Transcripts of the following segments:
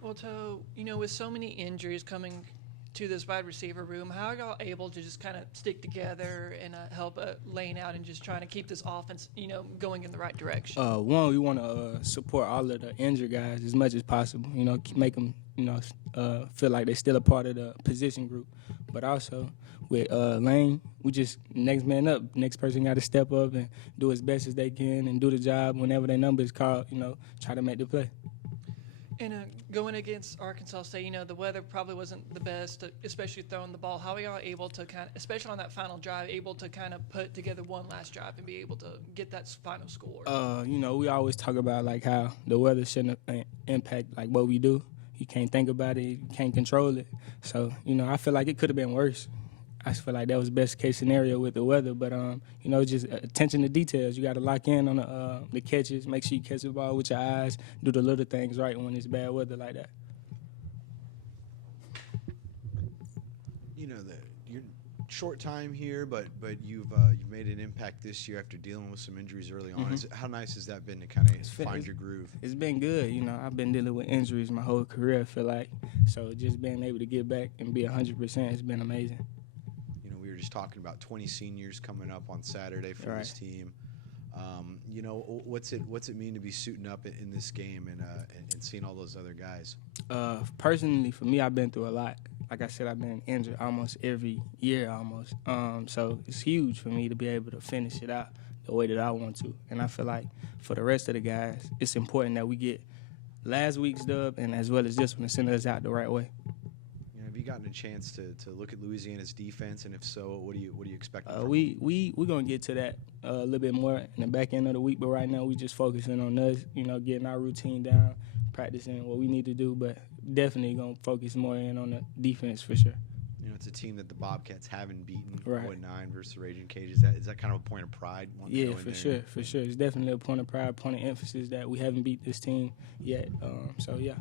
Well, with so many injuries coming to this wide receiver room, how are y'all able to just kind of stick together and help laying out and just trying to keep this offense, going in the right direction? One, we want to support all of the injured guys as much as possible. Make them, feel like they're still a part of the position group. But also with Lane, we just next man up. Next person got to step up and do as best as they can and do the job whenever their number is called. Try to make the play. And going against Arkansas State, the weather probably wasn't the best, especially throwing the ball. How are y'all able to kind of, especially on that final drive, able to kind of put together one last drive and be able to get that final score? We always talk about like how the weather shouldn't impact like what we do. You can't think about it, you can't control it. So, I feel like it could have been worse. I feel like that was best case scenario with the weather, but just attention to details. You got to lock in on the catches, make sure you catch the ball with your eyes, do the little things right when it's bad weather like that. You're short time here, but you've made an impact this year after dealing with some injuries early on. How nice has that been to kind of find your groove? It's been good. I've been dealing with injuries my whole career, I feel like. So just being able to get back and be 100% has been amazing. We were just talking about 20 seniors coming up on Saturday for this team. What's it mean to be suiting up in this game and seeing all those other guys? Personally, for me, I've been through a lot. Like I said, I've been injured almost every year almost. So it's huge for me to be able to finish it out the way that I want to. And I feel like for the rest of the guys, it's important that we get last week's dub and as well as this one to send us out the right way. Have you gotten a chance to look at Louisiana's defense, and if so, what do you expect? We're gonna get to that a little bit more in the back end of the week, but right now we just focusing on us, getting our routine down, practicing what we need to do, but definitely gonna focus more in on the defense for sure. It's a team that the Bobcats haven't beaten. Right. 0-9 versus the Raging Cage. Is that kind of a point of pride? Yeah, for sure. It's definitely a point of pride, point of emphasis that we haven't beat this team yet. So yeah.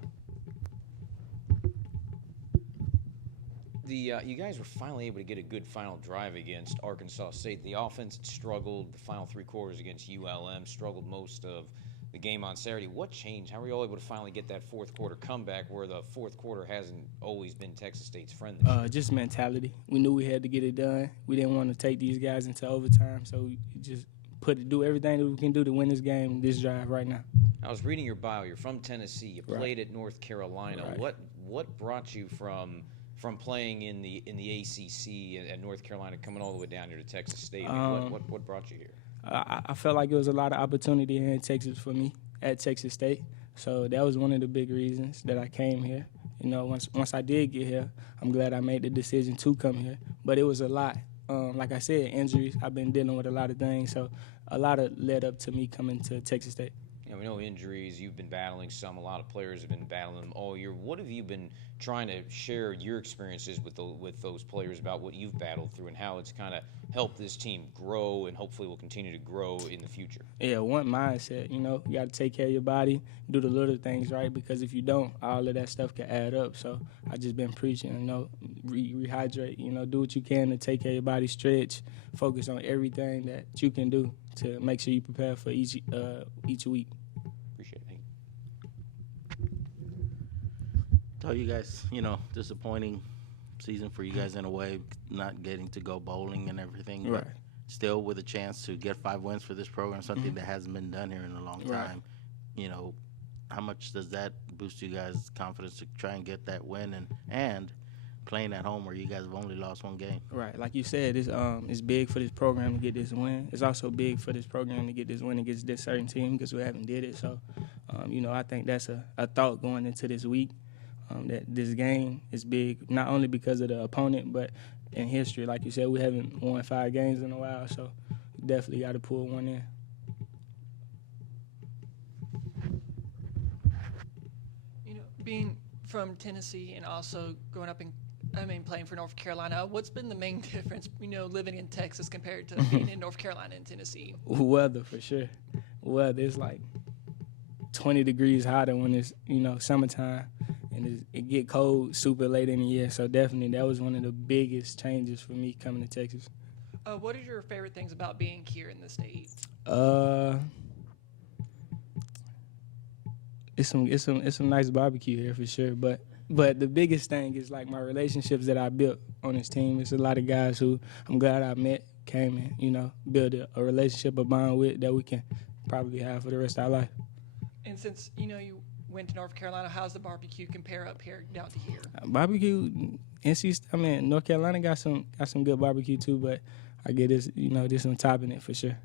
You guys were finally able to get a good final drive against Arkansas State. The offense struggled the final three quarters against ULM, struggled most of the game on Saturday. What changed? How were you all able to finally get that fourth quarter comeback where the fourth quarter hasn't always been Texas State's friend this year? Just mentality. We knew we had to get it done. We didn't want to take these guys into overtime, so we just do everything that we can do to win this game, this drive right now. I was reading your bio. You're from Tennessee. You played at North Carolina. Right. What brought you from playing in the ACC at North Carolina, coming all the way down here to Texas State? What brought you here? I felt like it was a lot of opportunity here in Texas for me at Texas State, so that was one of the big reasons that I came here. Once I did get here, I'm glad I made the decision to come here, but it was a lot. Like I said, injuries. I've been dealing with a lot of things, so a lot of led up to me coming to Texas State. We know injuries. You've been battling some. A lot of players have been battling them all year. What have you been trying to share your experiences with those players about what you've battled through and how it's kind of helped this team grow and hopefully will continue to grow in the future? Yeah, one mindset. You got to take care of your body, do the little things right, because if you don't, all of that stuff can add up. So I just been preaching, rehydrate, do what you can to take care of your body, stretch, focus on everything that you can do to make sure you prepare for each week. Appreciate it. So you guys, disappointing season for you guys in a way, not getting to go bowling and everything. Right. But still with a chance to get 5 wins for this program, something that hasn't been done here in a long time. Right. How much does that boost you guys' confidence to try and get that win and playing at home where you guys have only lost one game? Right, like you said, it's big for this program to get this win. It's also big for this program to get this win against this certain team because we haven't did it. So, I think that's a thought going into this week, that this game is big, not only because of the opponent, but in history. Like you said, we haven't won 5 games in a while, so definitely got to pull one in. Being from Tennessee and also growing up playing for North Carolina, what's been the main difference, living in Texas compared to being in North Carolina and Tennessee? Weather, for sure. Weather, it's like 20 degrees hotter when it's, summertime, and it get cold super late in the year. So definitely that was one of the biggest changes for me coming to Texas. What are your favorite things about being here in the state? it's some nice barbecue here for sure. But the biggest thing is like my relationships that I built on this team. It's a lot of guys who I'm glad I met, came and build a relationship, a bond with that we can probably have for the rest of our life. And since you went to North Carolina, how's the barbecue compare up here down to here? Barbecue, North Carolina got some good barbecue too, but I get this, there's some top in it for sure.